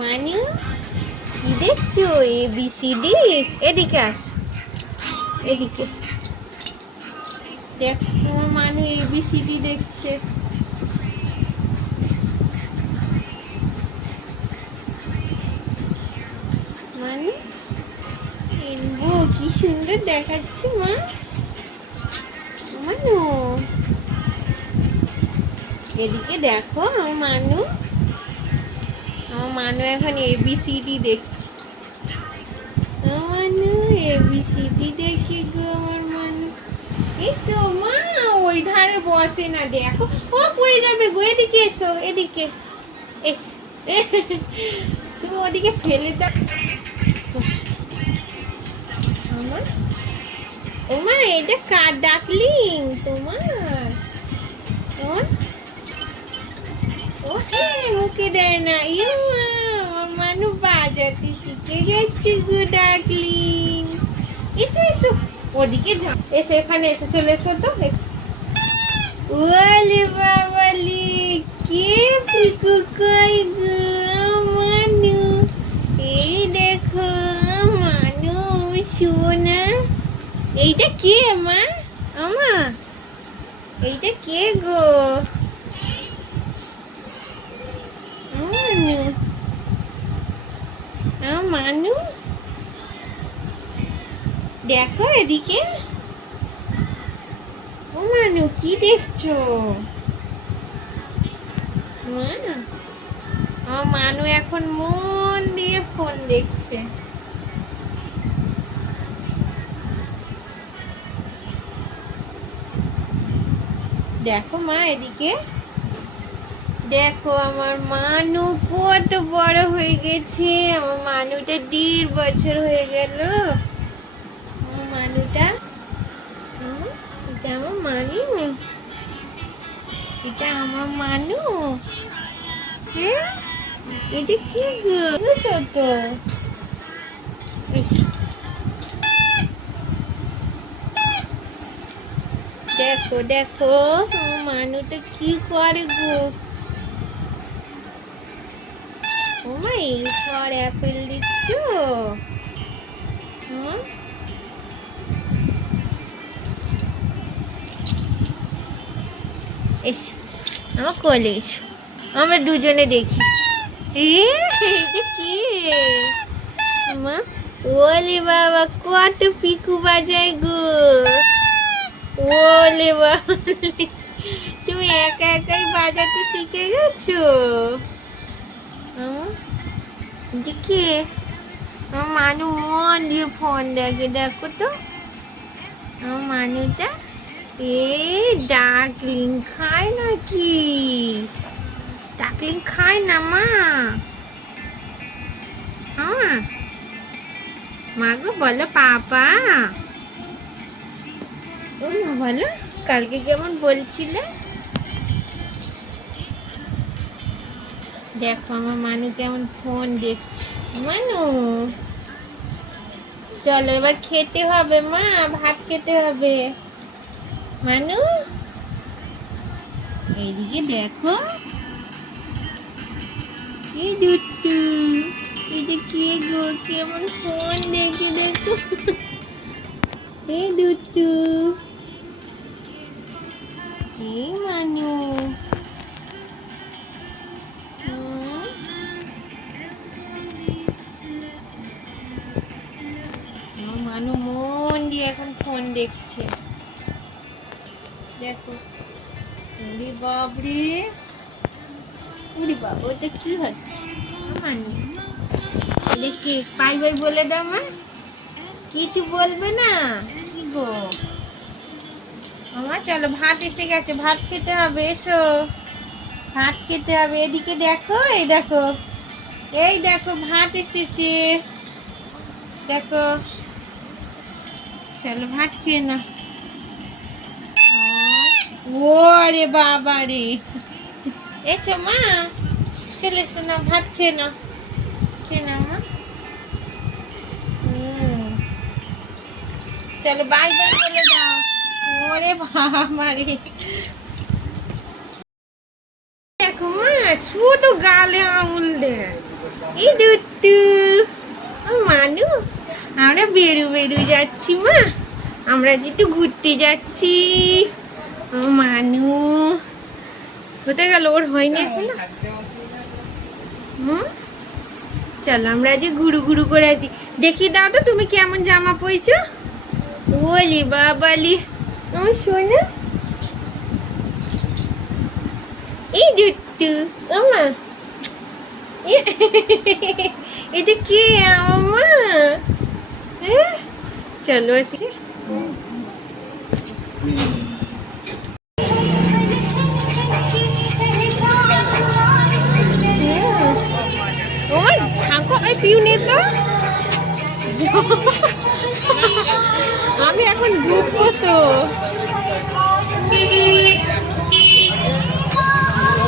মানু? কি দেখছ? এ বি সি ডি এদিকে আস। এদিকে। দেখ আমার মানু এ বি সি ডি দেখছে। মানে? রেনবো কি সুন্দর দেখাচ্ছে, মা। মানু। এদিকে দেখো আমার মানু। আমার মানু এখন এবিসিডি দেখছে। মানু এবিসিডি দেখি গো আমার মানু। এসো, মা, ওই ধারে বসে না দেখো। ও পড়ে যাবে গো, এদিকে এসো, এদিকে। এস তুমি ওদিকে ফেলে দাও। আমার? ওমা, এটা কার ডাকলিং? তোমার হ্যাঁ দেয় না। ইউ, মানু বাজাতে শিখে গেছে গো ডাকলিং এসো এসো, ওদিকে যা এসো, এখানে এসে, চলে এসো তো। ওলে বাবালি, কে পিকু কই গো মানু? এই দেখো, মানু সোনা। এইটা কে, মা? আমা? এইটা কে গো? মানু দেখো এদিকে। ও মানু কি দেখছ? মানু এখন মন দিয়ে ফোন দেখছে। দেখো মা এদিকে। দেখো, আমার মানু কত বড় হয়ে গেছে। আমার মানুটা দেড় বছর হয়ে গেল। আমার মানুটা এটা আমার মানু। এটা আমার মানু। এটা কি গো? দেখো দেখো মানুটা কি করে গো? এরপর অ্যাপেল দিচ্ছ? এস, আমার কোলে এসো আমরা দুজনে দেখি। মা, ওলে বাবা, কত পিকু বাজায় গো। ওলে বাবা, তুমি একা একাই বাজাতে শিখে গেছো? হুম? দেখি আমার মানু দিয়ে ফোন দেখে, দেখো তো। আমার মানুটা ডাকলিং খায় নাকি? ডাকলিং খায় না মা। হ্যাঁ। মা গো, বলো পাপা। ও বলো। কালকে কেমন বলছিলে? দেখো, আমার মানু কেমন ফোন দেখছে। মানু, চলো এবার খেতে হবে, মা, ভাত খেতে হবে। মানু, এইদিকে দেখো। দুট্টু এটা কে গো, কেমন ফোন দেখে দেখো। এই দুট্টু, এই মানু। মানু মন দিয়ে এখন ফোন দেখছে। দেখো। উরি বাবরে। উড়ি বাবা, ওটা কি হচ্ছে? মানু? দেখি পাই বাই বলে দাও মা। কিছু বলবে না? কি গো? আমার চলো ভাত এসে গেছে, ভাত খেতে হবে, এসো। ভাত খেতে হবে, এদিকে দেখো, এই দেখো। এই দেখো, ভাত এসেছে। দেখো। চলো, ভাত খেয়ে না। ও রে বাবা রে। এসো মা, চলে এসো না, ভাত খেয়ে না খেয়ে না মা। চলো, বাই বাই বলে দাও। ওরে বাবা দেখো মা শুধু গালে আঙুল দেয় এই দুত্তু ও মানু আমরা বেরু বেরু যাচ্ছি মা আমরা যেহেতু ঘুরতে যাচ্ছি মানু কোথায় গেল ওর হয়নি এখনও হুম চলো আমরা যে ঘুরু ঘুরু করে আসি দেখি দাও তো তুমি কেমন জামা পরেছো ওলি বাবালি আমার সোনা এই জুত্তু আমা এটা কে আমা হ্যাঁ চলো এসে ওই ঠাকুর ওই পিউ নেই আমি এখন ঢুকবো তো।